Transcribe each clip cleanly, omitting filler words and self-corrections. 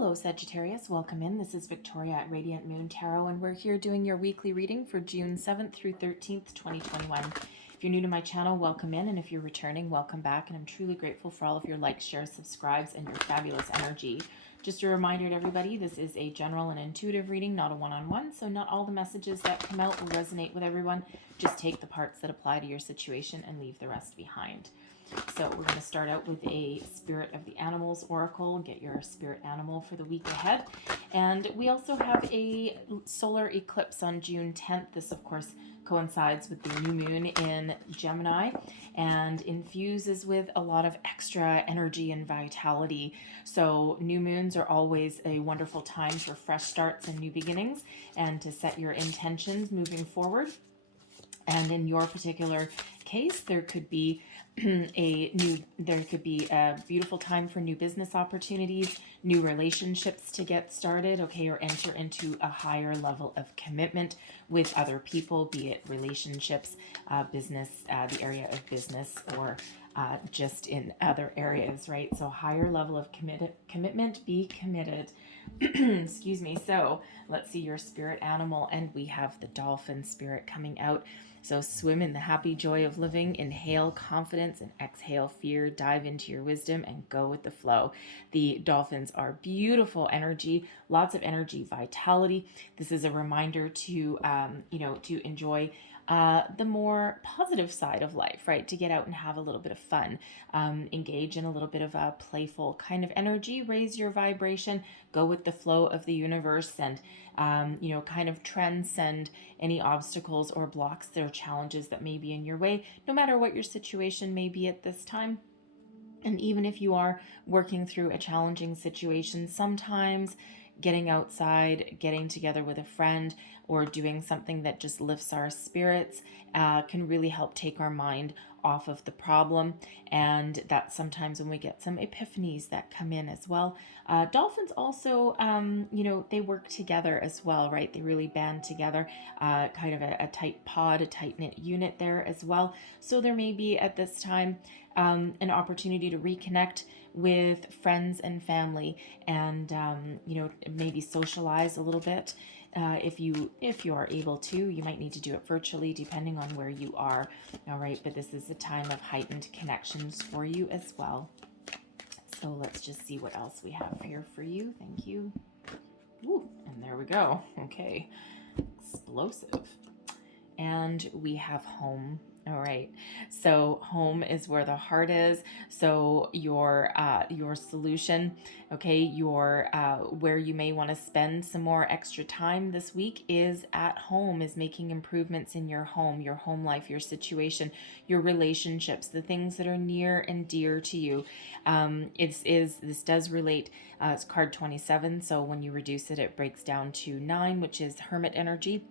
Hello Sagittarius, welcome in. This is Victoria at Radiant Moon Tarot, and we're here doing your weekly reading for June 7th through 13th, 2021. If you're new to my channel, welcome in, and if you're returning, welcome back, and I'm truly grateful for all of your likes, shares, subscribes, and your fabulous energy. Just a reminder to everybody, this is a general and intuitive reading, not a one-on-one, so not all the messages that come out will resonate with everyone. Just take the parts that apply to your situation and leave the rest behind. So we're going to start out with a Spirit of the Animals Oracle, get your spirit animal for the week ahead. And we also have a solar eclipse on June 10th. This, of course, coincides with the new moon in Gemini and infuses with a lot of extra energy and vitality. So new moons are always a wonderful time for fresh starts and new beginnings and to set your intentions moving forward. And in your particular case, there could be a beautiful time for new business opportunities, new relationships to get started, okay, or enter into a higher level of commitment with other people, be it relationships, business, the area of business, or just in other areas, right? So higher level of commitment, be committed. Excuse me. So let's see your spirit animal, and we have the dolphin spirit coming out. So swim in the happy joy of living, inhale confidence and exhale fear, dive into your wisdom and go with the flow. The dolphins are beautiful energy, lots of energy, vitality. This is a reminder to, to enjoy the more positive side of life, right? To get out and have a little bit of fun, engage in a little bit of a playful kind of energy, raise your vibration, go with the flow of the universe, and kind of transcend any obstacles or blocks or challenges that may be in your way, no matter what your situation may be at this time. And even if you are working through a challenging situation, sometimes getting outside, getting together with a friend, or doing something that just lifts our spirits can really help take our mind off of the problem. And that's sometimes when we get some epiphanies that come in as well. Dolphins also, they work together as well, right? They really band together, kind of a tight pod, a tight-knit unit there as well. So there may be at this time an opportunity to reconnect with friends and family, and maybe socialize a little bit. If you are able to, you might need to do it virtually depending on where you are. All right, but this is a time of heightened connections for you as well. So let's just see what else we have here for you. Thank you. Ooh, and there we go. Okay, explosive. And we have home. All right, so home is where the heart is. So your solution, okay, your where you may want to spend some more extra time this week is at home, is making improvements in your home life, your situation, your relationships, the things that are near and dear to you. This does relate. It's card 27. So when you reduce it, it breaks down to 9, which is Hermit energy,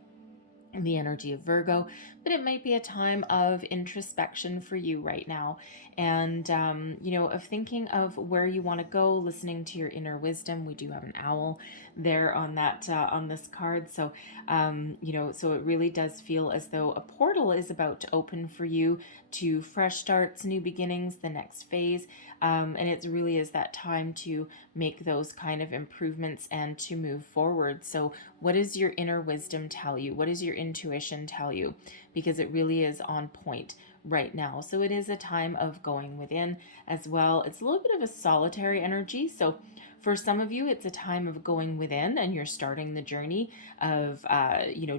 the energy of Virgo, but it might be a time of introspection for you right now, and of thinking of where you want to go, listening to your inner wisdom. We do have an owl there on that on this card, so so it really does feel as though a portal is about to open for you to fresh starts, new beginnings, the next phase, and it really is that time to make those kind of improvements and to move forward. So what does your inner wisdom tell you? What does your intuition tell you? Because it really is on point right now. So it is a time of going within as well. It's a little bit of a solitary energy. So for some of you, it's a time of going within and you're starting the journey of,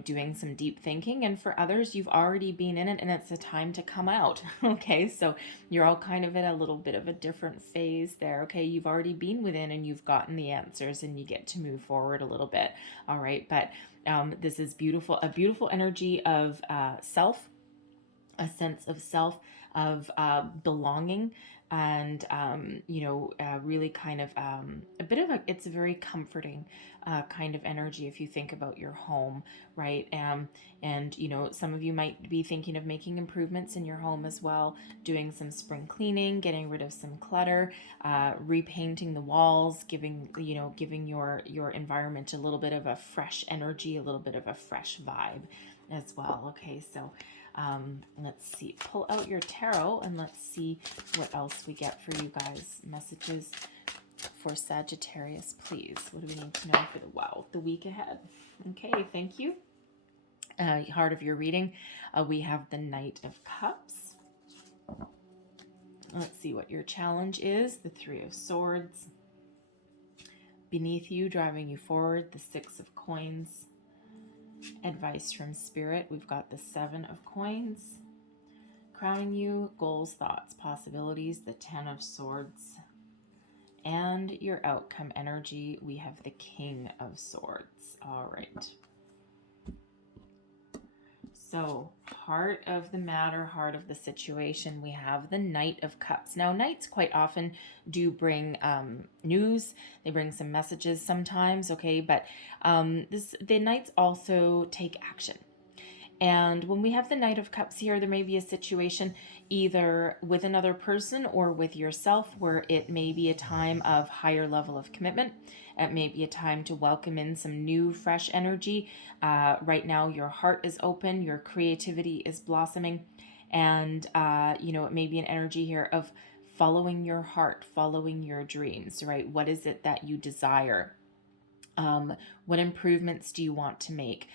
doing some deep thinking. And for others, you've already been in it and it's a time to come out. Okay, so you're all kind of in a little bit of a different phase there. Okay, you've already been within and you've gotten the answers and you get to move forward a little bit. All right, but this is beautiful, a beautiful energy of self, a sense of self, of belonging, and really kind of a bit of it's a very comforting kind of energy if you think about your home, right? And some of you might be thinking of making improvements in your home as well, doing some spring cleaning, getting rid of some clutter, repainting the walls, giving your environment a little bit of a fresh energy, a little bit of a fresh vibe as well. Okay, so let's see, pull out your tarot and let's see what else we get for you guys. Messages for Sagittarius, please? What do we need to know for the week ahead? Okay, thank you. Heart of your reading, we have the Knight of Cups. Let's see what your challenge is. The Three of Swords. Beneath you, driving you forward, the Six of Coins. Advice from Spirit, we've got the Seven of Coins. Crowning you, goals, thoughts, possibilities, the Ten of Swords. And your outcome energy, we have the King of Swords. All right. So, heart of the matter, heart of the situation, we have the Knight of Cups. Now, Knights quite often do bring news. They bring some messages sometimes, okay? But the Knights also take action. And when we have the Knight of Cups here, there may be a situation either with another person or with yourself where it may be a time of higher level of commitment. It may be a time to welcome in some new, fresh energy. Right now, your heart is open, your creativity is blossoming, and, it may be an energy here of following your heart, following your dreams, right? What is it that you desire? What improvements do you want to make?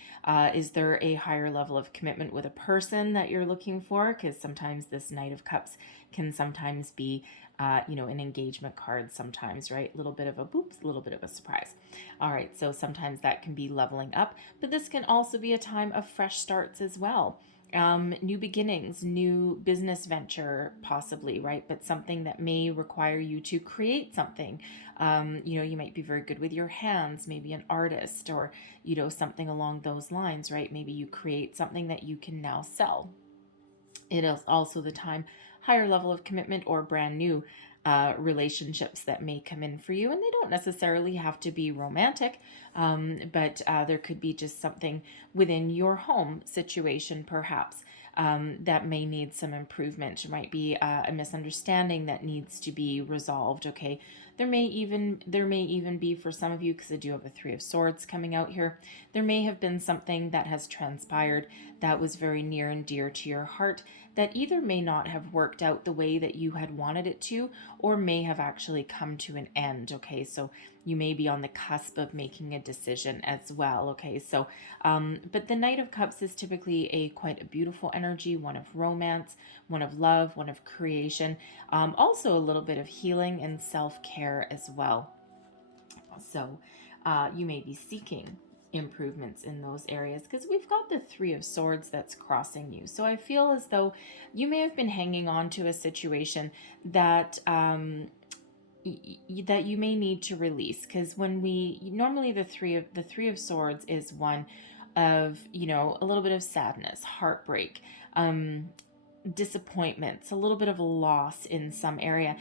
Is there a higher level of commitment with a person that you're looking for? Because sometimes this Knight of Cups can sometimes be, an engagement card sometimes, right? A little bit of a boops, a little bit of a surprise. All right, so sometimes that can be leveling up, but this can also be a time of fresh starts as well. New beginnings, new business venture, possibly, right? But something that may require you to create something. You might be very good with your hands, maybe an artist or, something along those lines, right? Maybe you create something that you can now sell. It is also the time, higher level of commitment or brand new relationships that may come in for you. And they don't necessarily have to be romantic, but there could be just something within your home situation, perhaps, that may need some improvement. It might be a misunderstanding that needs to be resolved, okay? There may even be, for some of you, because I do have a Three of Swords coming out here, there may have been something that has transpired that was very near and dear to your heart that either may not have worked out the way that you had wanted it to, or may have actually come to an end, okay? So you may be on the cusp of making a decision as well, okay? So, but the Knight of Cups is typically quite a beautiful energy, one of romance, one of love, one of creation, also a little bit of healing and self-care as well. So you may be seeking improvements in those areas because we've got the Three of Swords that's crossing you. So I feel as though you may have been hanging on to a situation that that you may need to release, because when we normally the three of Swords is one of a little bit of sadness, heartbreak, disappointments, a little bit of a loss in some area.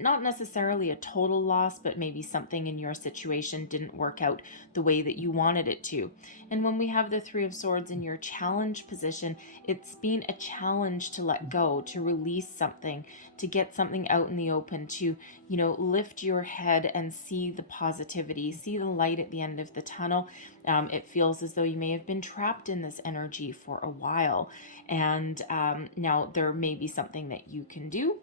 Not necessarily a total loss, but maybe something in your situation didn't work out the way that you wanted it to. And when we have the Three of Swords in your challenge position, it's been a challenge to let go, to release something, to get something out in the open, to, lift your head and see the positivity, see the light at the end of the tunnel. It feels as though you may have been trapped in this energy for a while. And now there may be something that you can do,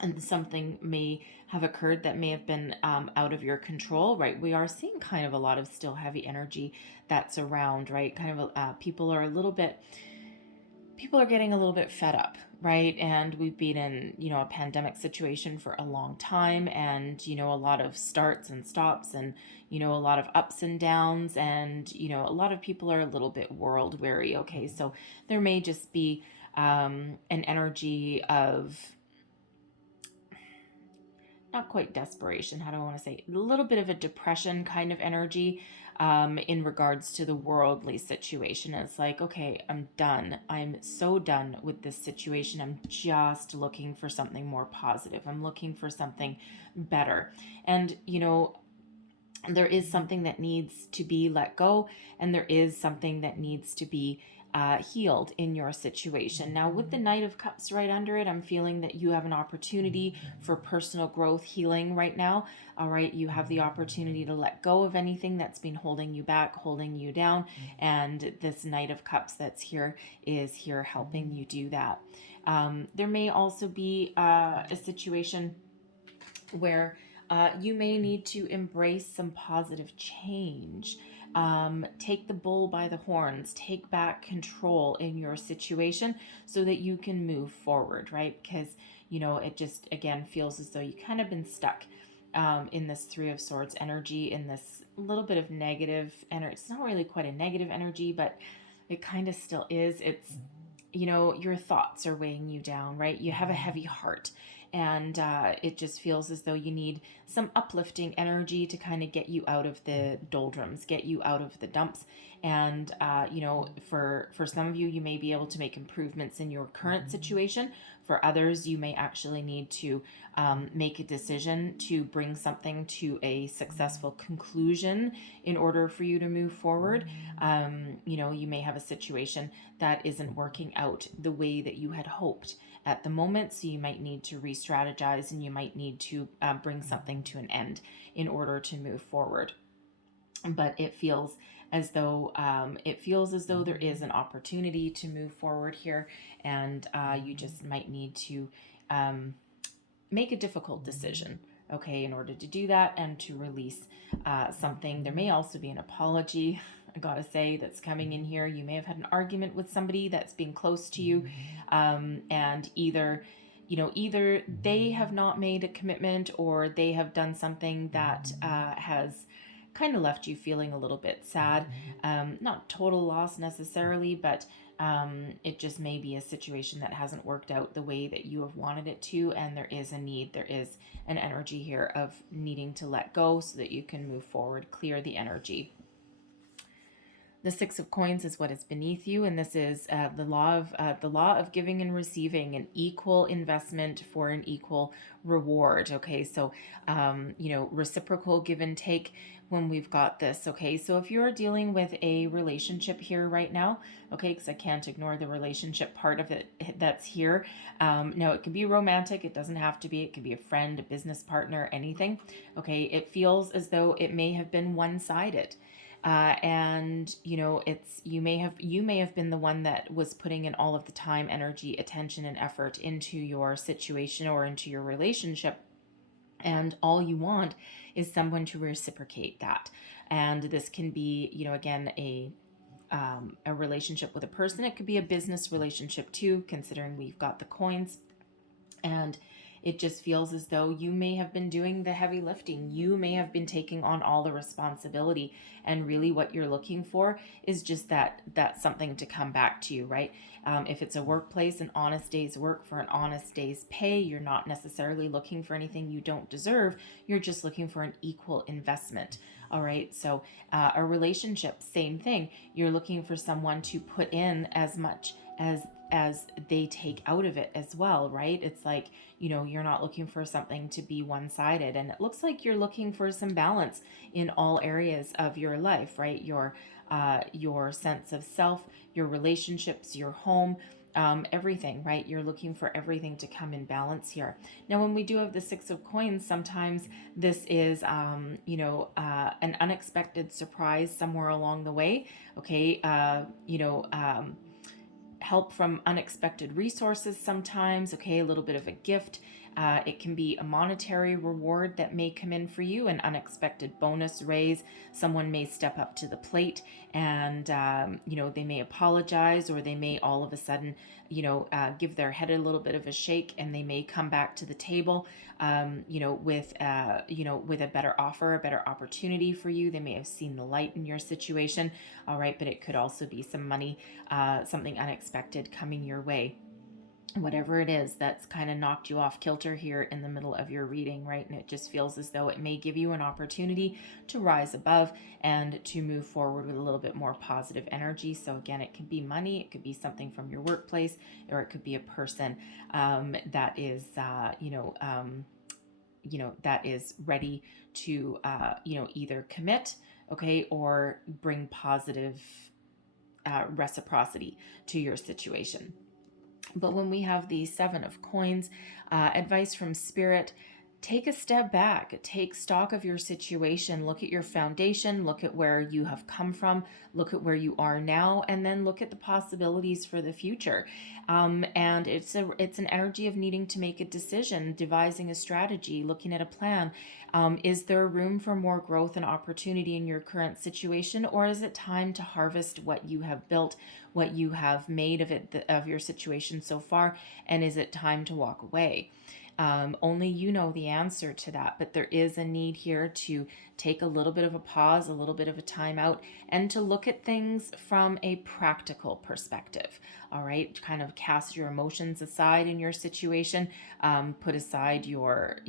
and something may have occurred that may have been out of your control, right? We are seeing kind of a lot of still heavy energy that's around, right? Kind of people are getting a little bit fed up, right? And we've been in, a pandemic situation for a long time, and, a lot of starts and stops, and, a lot of ups and downs, and, a lot of people are a little bit world weary, okay? So there may just be an energy of not quite desperation, how do I want to say, a little bit of a depression kind of energy in regards to the worldly situation. It's like, okay, I'm done. I'm so done with this situation. I'm just looking for something more positive. I'm looking for something better. And, there is something that needs to be let go, and there is something that needs to be healed in your situation. Now, with the Knight of Cups right under it, I'm feeling that you have an opportunity for personal growth, healing right now. All right, you have the opportunity to let go of anything that's been holding you back, holding you down, and this Knight of Cups that's here is here helping you do that. There may also be a situation where You may need to embrace some positive change. Take the bull by the horns, take back control in your situation so that you can move forward, right? Because, it just, again, feels as though you kind of been stuck in this Three of Swords energy, in this little bit of negative energy. It's not really quite a negative energy, but it kind of still is. It's, your thoughts are weighing you down, right? You have a heavy heart, and it just feels as though you need some uplifting energy to kind of get you out of the doldrums, get you out of the dumps. And for some of you, you may be able to make improvements in your current situation. For others, you may actually need to make a decision to bring something to a successful conclusion in order for you to move forward. You may have a situation that isn't working out the way that you had hoped at the moment, so you might need to re-strategize, and you might need to bring something to an end in order to move forward. But it feels as though there is an opportunity to move forward here, and you just might need to make a difficult decision, okay, in order to do that and to release something. There may also be an apology, I gotta say, that's coming in here. You may have had an argument with somebody that's been close to you, and either they have not made a commitment, or they have done something that has kind of left you feeling a little bit sad. Not total loss necessarily, but it just may be a situation that hasn't worked out the way that you have wanted it to, and there is an energy here of needing to let go so that you can move forward, clear the energy. The Six of Coins is what is beneath you, and this is the law of giving and receiving, an equal investment for an equal reward. Okay, so reciprocal give and take when we've got this. Okay, so if you're dealing with a relationship here right now, okay, because I can't ignore the relationship part of it that's here. Now it can be romantic. It doesn't have to be. It could be a friend, a business partner, anything. Okay, it feels as though it may have been one-sided. And you may have been the one that was putting in all of the time, energy, attention, and effort into your situation or into your relationship, and all you want is someone to reciprocate that. And this can be, again, a relationship with a person. It could be a business relationship too, considering we've got the coins. And it just feels as though you may have been doing the heavy lifting. You may have been taking on all the responsibility. And really what you're looking for is just that's something to come back to you, right? If it's a workplace, an honest day's work for an honest day's pay. You're not necessarily looking for anything you don't deserve. You're just looking for an equal investment. All right. So a relationship, same thing. You're looking for someone to put in as much as they take out of it as well, right? It's like, you're not looking for something to be one-sided, and it looks like you're looking for some balance in all areas of your life, right? Your sense of self, your relationships, your home, everything, right? You're looking for everything to come in balance here. Now, when we do have the Six of Coins, sometimes this is, an unexpected surprise somewhere along the way. Okay. Help from unexpected resources sometimes, okay, a little bit of a gift. It can be a monetary reward that may come in for you, an unexpected bonus raise. Someone may step up to the plate, and they may apologize, or they may all of a sudden give their head a little bit of a shake, and they may come back to the table with a better offer, a better opportunity for you. They may have seen the light in your situation. All right, but it could also be some money, something unexpected coming your way. Whatever it is that's kind of knocked you off kilter here in the middle of your reading, right? And it just feels as though it may give you an opportunity to rise above and to move forward with a little bit more positive energy. So again, it could be money, it could be something from your workplace, or it could be a person that is, that is ready to, either commit, okay, or bring positive reciprocity to your situation. But when we have the Seven of Coins, advice from Spirit, take a step back, take stock of your situation, look at your foundation, look at where you have come from, look at where you are now, and then look at the possibilities for the future. And it's an energy of needing to make a decision, devising a strategy, looking at a plan. Is there room for more growth and opportunity in your current situation, or is it time to harvest what you have built, what you have made of it, of your situation so far, and is it time to walk away? Only you know the answer to that, but there is a need here to take a little bit of a pause, a little bit of a time out, and to look at things from a practical perspective. All right, kind of cast your emotions aside in your situation, put aside your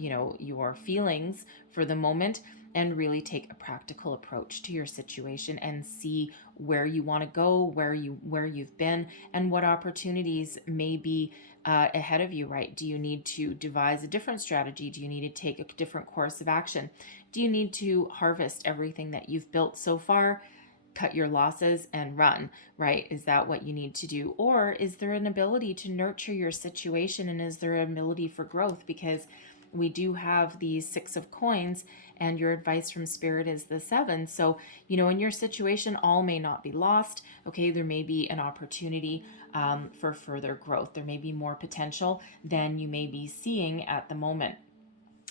feelings for the moment, and really take a practical approach to your situation and see where you want to go, where you've been, and what opportunities may be ahead of you, right? Do you need to devise a different strategy? Do you need to take a different course of action? Do you need to harvest everything that you've built so far, cut your losses and run, right? Is that what you need to do? Or is there an ability to nurture your situation, and is there an ability for growth? Because we do have the 6 of coins, and your advice from spirit is the 7. So, in your situation, all may not be lost. Okay, there may be an opportunity for further growth. There may be more potential than you may be seeing at the moment.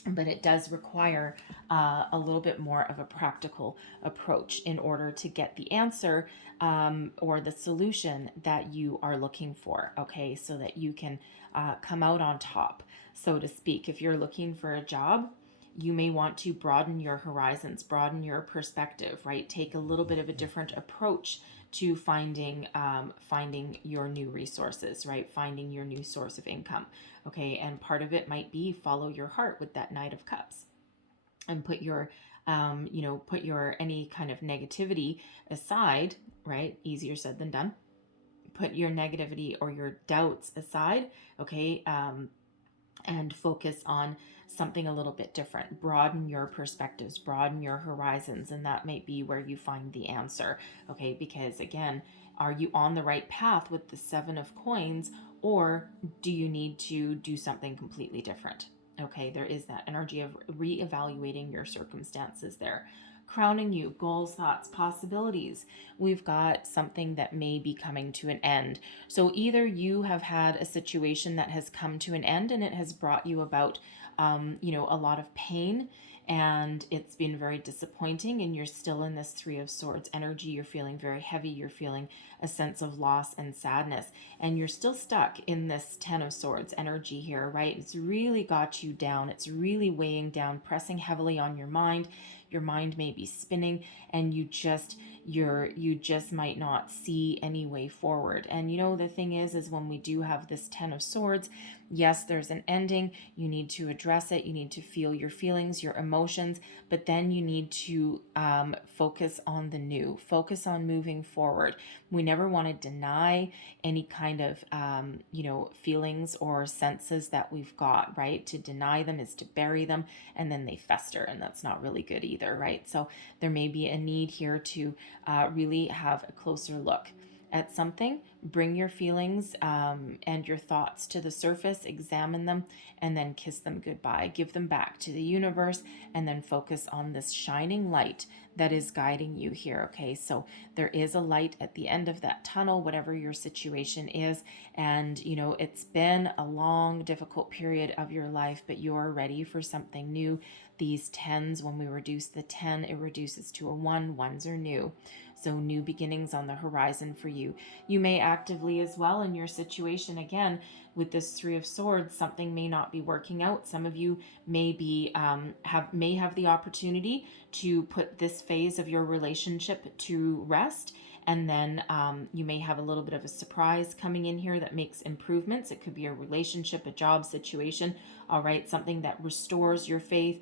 But it does require a little bit more of a practical approach in order to get the answer or the solution that you are looking for, okay? So that you can come out on top, so to speak. If you're looking for a job, you may want to broaden your horizons, broaden your perspective, right? Take a little bit of a different approach to finding your new resources, right? Finding your new source of income, okay? And part of it might be follow your heart with that Knight of Cups, and put your any kind of negativity aside, right? Easier said than done. Put your negativity or your doubts aside, okay? And focus on something a little bit different. Broaden your perspectives, broaden your horizons, and that might be where you find the answer, okay? Because again, are you on the right path with the 7 of coins, or do you need to do something completely different? Okay, there is that energy of reevaluating your circumstances there. Crowning you, goals, thoughts, possibilities. We've got something that may be coming to an end. So either you have had a situation that has come to an end and it has brought you about, a lot of pain, and it's been very disappointing, and you're still in this 3 of Swords energy. You're feeling very heavy. You're feeling a sense of loss and sadness, and you're still stuck in this 10 of Swords energy here, right? It's really got you down. It's really weighing down, pressing heavily on your mind. Your mind may be spinning, and you just might not see any way forward. And the thing is when we do have this 10 of Swords, yes, there's an ending. You need to address it. You need to feel your feelings, your emotions, but then you need to focus on the new, focus on moving forward. We never want to deny any kind of, feelings or senses that we've got, right? To deny them is to bury them, and then they fester, and that's not really good either, right? So there may be a need here to really have a closer look at something. Bring your feelings and your thoughts to the surface, examine them, and then kiss them goodbye. Give them back to the universe, and then focus on this shining light that is guiding you here, okay? So there is a light at the end of that tunnel, whatever your situation is, and it's been a long, difficult period of your life, but you're ready for something new. These 10s, when we reduce the 10, it reduces to a 1. 1s are new. So new beginnings on the horizon for you. You may actively as well in your situation, again, with this 3 of Swords, something may not be working out. Some of you may be have the opportunity to put this phase of your relationship to rest, and then you may have a little bit of a surprise coming in here that makes improvements. It could be a relationship, a job situation, all right, something that restores your faith,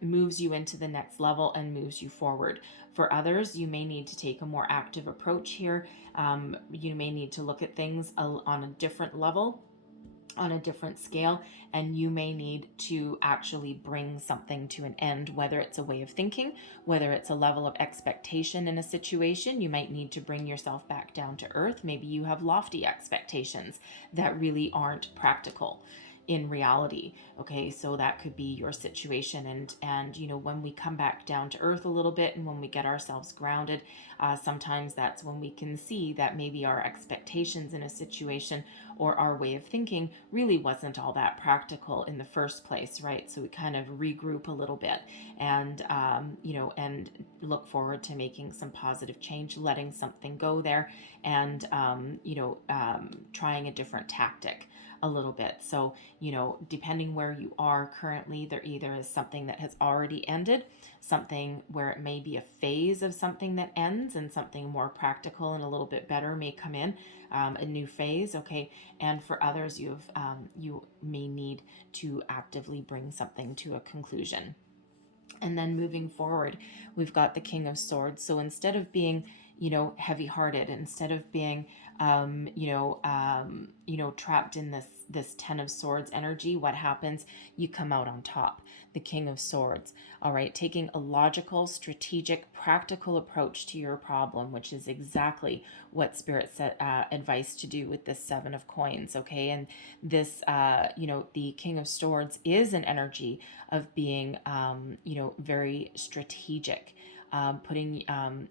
moves you into the next level, and moves you forward. For others, you may need to take a more active approach here. You may need to look at things on a different level, on a different scale, and you may need to actually bring something to an end, whether it's a way of thinking, whether it's a level of expectation in a situation. You might need to bring yourself back down to earth. Maybe you have lofty expectations that really aren't practical. in reality. Okay, so that could be your situation. And you know, when we come back down to earth a little bit and when we get ourselves grounded, sometimes that's when we can see that maybe our expectations in a situation or our way of thinking really wasn't all that practical in the first place, right? So we kind of regroup a little bit and you know, and look forward to making some positive change, letting something go there, and you know, trying a different tactic a little bit. So, you know, depending where you are currently, there either is something that has already ended, something where it may be a phase of something that ends, and something more practical and a little bit better may come in, a new phase. Okay, and for others, you may need to actively bring something to a conclusion. And then moving forward, we've got the King of Swords. So instead of being, you know, heavy-hearted, instead of being, you know, trapped in this Ten of Swords energy, what happens? You come out on top, the King of Swords. All right, taking a logical, strategic, practical approach to your problem, which is exactly what Spirit set advice to do with this Seven of Coins. Okay, and this, you know, the King of Swords is an energy of being, you know, very strategic, putting,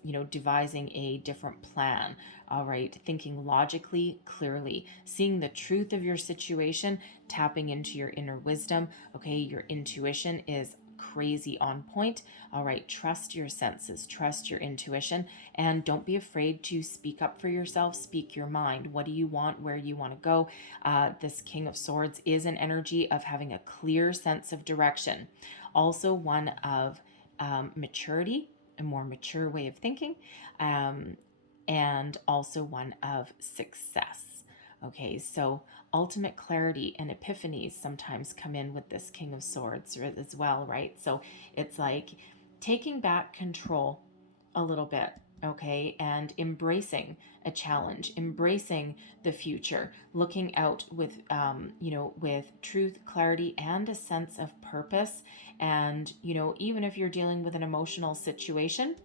you know, devising a different plan. All right, thinking logically, clearly, seeing the truth of your situation, tapping into your inner wisdom. Okay, your intuition is crazy on point. All right, trust your senses, trust your intuition, and don't be afraid to speak up for yourself, speak your mind. What do you want? Where do you want to go? This King of Swords is an energy of having a clear sense of direction, also one of maturity, a more mature way of thinking, and also one of success. Okay, so ultimate clarity and epiphanies sometimes come in with this King of Swords as well, right? So it's like taking back control a little bit, okay, and embracing a challenge, embracing the future, looking out with, you know, with truth, clarity, and a sense of purpose. And, you know, even if you're dealing with an emotional situation,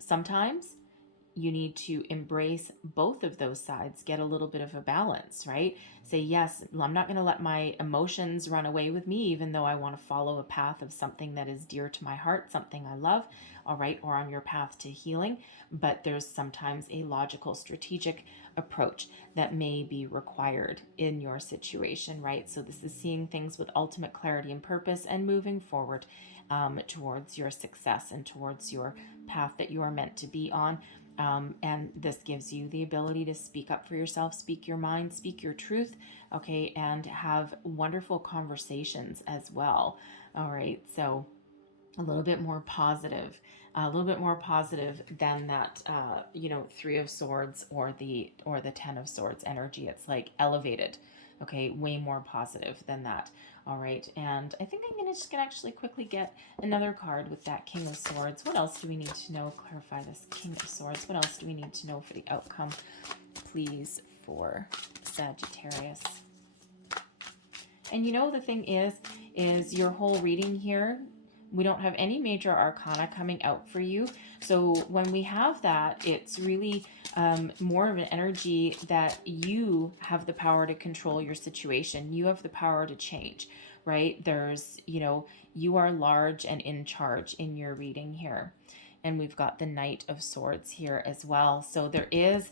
sometimes you need to embrace both of those sides, get a little bit of a balance, right? Say, yes, I'm not going to let my emotions run away with me, even though I want to follow a path of something that is dear to my heart, something I love, all right, or on your path to healing. But there's sometimes a logical, strategic approach that may be required in your situation, right? So this is seeing things with ultimate clarity and purpose and moving forward towards your success and towards your path that you are meant to be on. And this gives you the ability to speak up for yourself, speak your mind, speak your truth, okay, and have wonderful conversations as well. All right, so a little bit more positive, than that, you know, Three of Swords or the Ten of Swords energy. It's like elevated, okay, way more positive than that. All right, and I think I'm just gonna actually quickly get another card with that King of Swords. What else do we need to know? Clarify this King of Swords. What else do we need to know for the outcome, please, for Sagittarius? And you know, the thing is your whole reading here, we don't have any major arcana coming out for you. So when we have that, it's really more of an energy that you have the power to control your situation. You have the power to change, right? There's, you know, you are large and in charge in your reading here. And we've got the Knight of Swords here as well. So there is,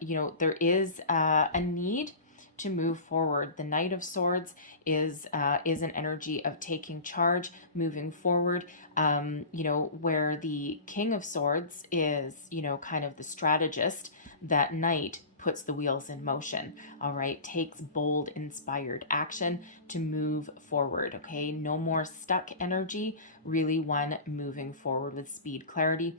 you know, there is a need to move forward. The Knight of Swords is an energy of taking charge, moving forward. You know, where the King of Swords is, you know, kind of the strategist, that Knight puts the wheels in motion. All right, takes bold, inspired action to move forward. Okay, no more stuck energy. Really, one moving forward with speed, clarity.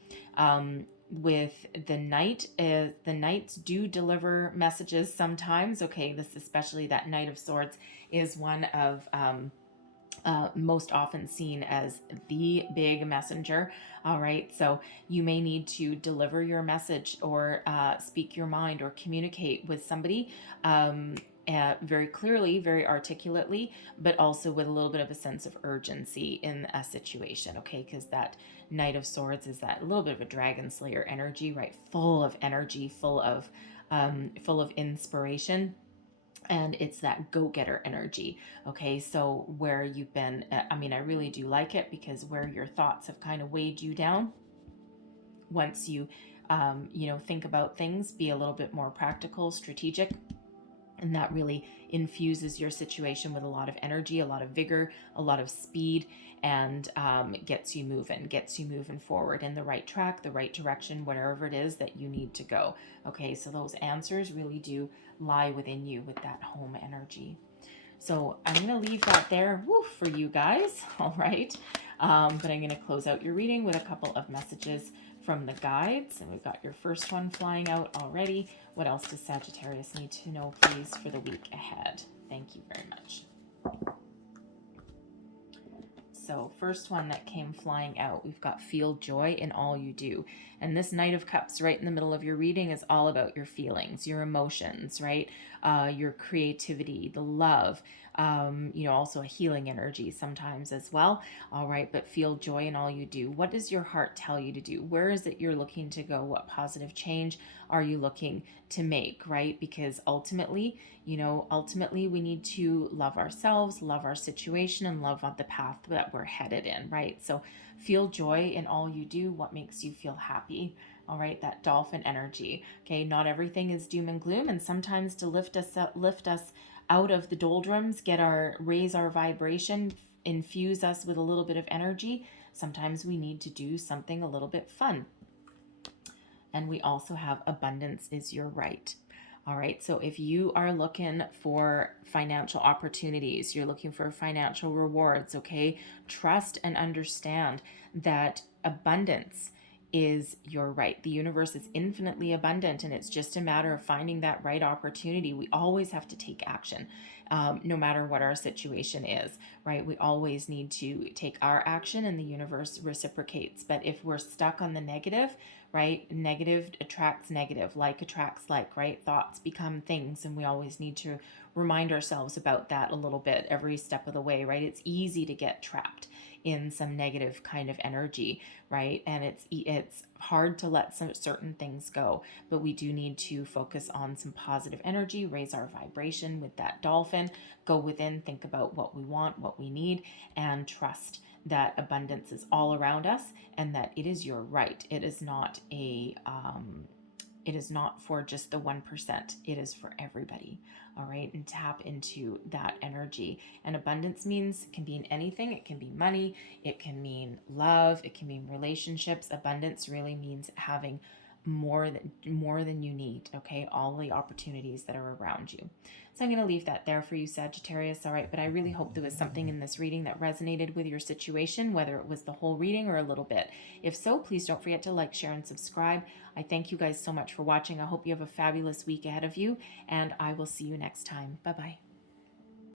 With the Knight, the Knights do deliver messages sometimes. Okay, this, especially that Knight of Swords, is one of most often seen as the big messenger. All right, so you may need to deliver your message or speak your mind or communicate with somebody very clearly, very articulately, but also with a little bit of a sense of urgency in a situation, okay? Because that Knight of Swords is that little bit of a dragon slayer energy, right? Full of energy, full of inspiration. And it's that go-getter energy. Okay, so where you've been, I mean, I really do like it, because where your thoughts have kind of weighed you down, once you think about things, be a little bit more practical, strategic, and that really infuses your situation with a lot of energy, a lot of vigor, a lot of speed, and gets you moving forward in the right track, the right direction, whatever it is that you need to go. Okay, so those answers really do lie within you with that home energy. So I'm going to leave that there for you guys. All right. But I'm going to close out your reading with a couple of messages from the guides. And we've got your first one flying out already. What else does Sagittarius need to know, please, for the week ahead? Thank you very much. So first one that came flying out, we've got feel joy in all you do. And this Knight of Cups right in the middle of your reading is all about your feelings, your emotions, right? Your creativity, the love, also a healing energy sometimes as well. All right, but feel joy in all you do. What does your heart tell you to do? Where is it you're looking to go? What positive change are you looking to make, right? Because ultimately we need to love ourselves, love our situation, and love the path that we're headed in, right? So feel joy in all you do. What makes you feel happy? All right, that dolphin energy. Okay, not everything is doom and gloom, and sometimes to lift us out of the doldrums, raise our vibration, infuse us with a little bit of energy, sometimes we need to do something a little bit fun. And we also have abundance is your right. All right, so if you are looking for financial opportunities, you're looking for financial rewards, okay, trust and understand that abundance is your right. The universe is infinitely abundant, and it's just a matter of finding that right opportunity. We always have to take action, no matter what our situation is, right? We always need to take our action, and the universe reciprocates. But if we're stuck on the negative, right? Negative attracts negative, like attracts like, right? Thoughts become things, and we always need to remind ourselves about that a little bit every step of the way, right? It's easy to get trapped in some negative kind of energy, right? And it's hard to let some certain things go, but we do need to focus on some positive energy, raise our vibration with that dolphin, go within, think about what we want, what we need, and trust that abundance is all around us, and that it is your right. It is not for just the 1%. It is for everybody. All right. And tap into that energy. And abundance can mean anything. It can be money. It can mean love. It can mean relationships. Abundance really means having more than you need. Okay. All the opportunities that are around you. So I'm going to leave that there for you, Sagittarius. All right. But I really hope there was something in this reading that resonated with your situation, whether it was the whole reading or a little bit. If so, please don't forget to like, share, and subscribe. I thank you guys so much for watching. I hope you have a fabulous week ahead of you, and I will see you next time. Bye-bye.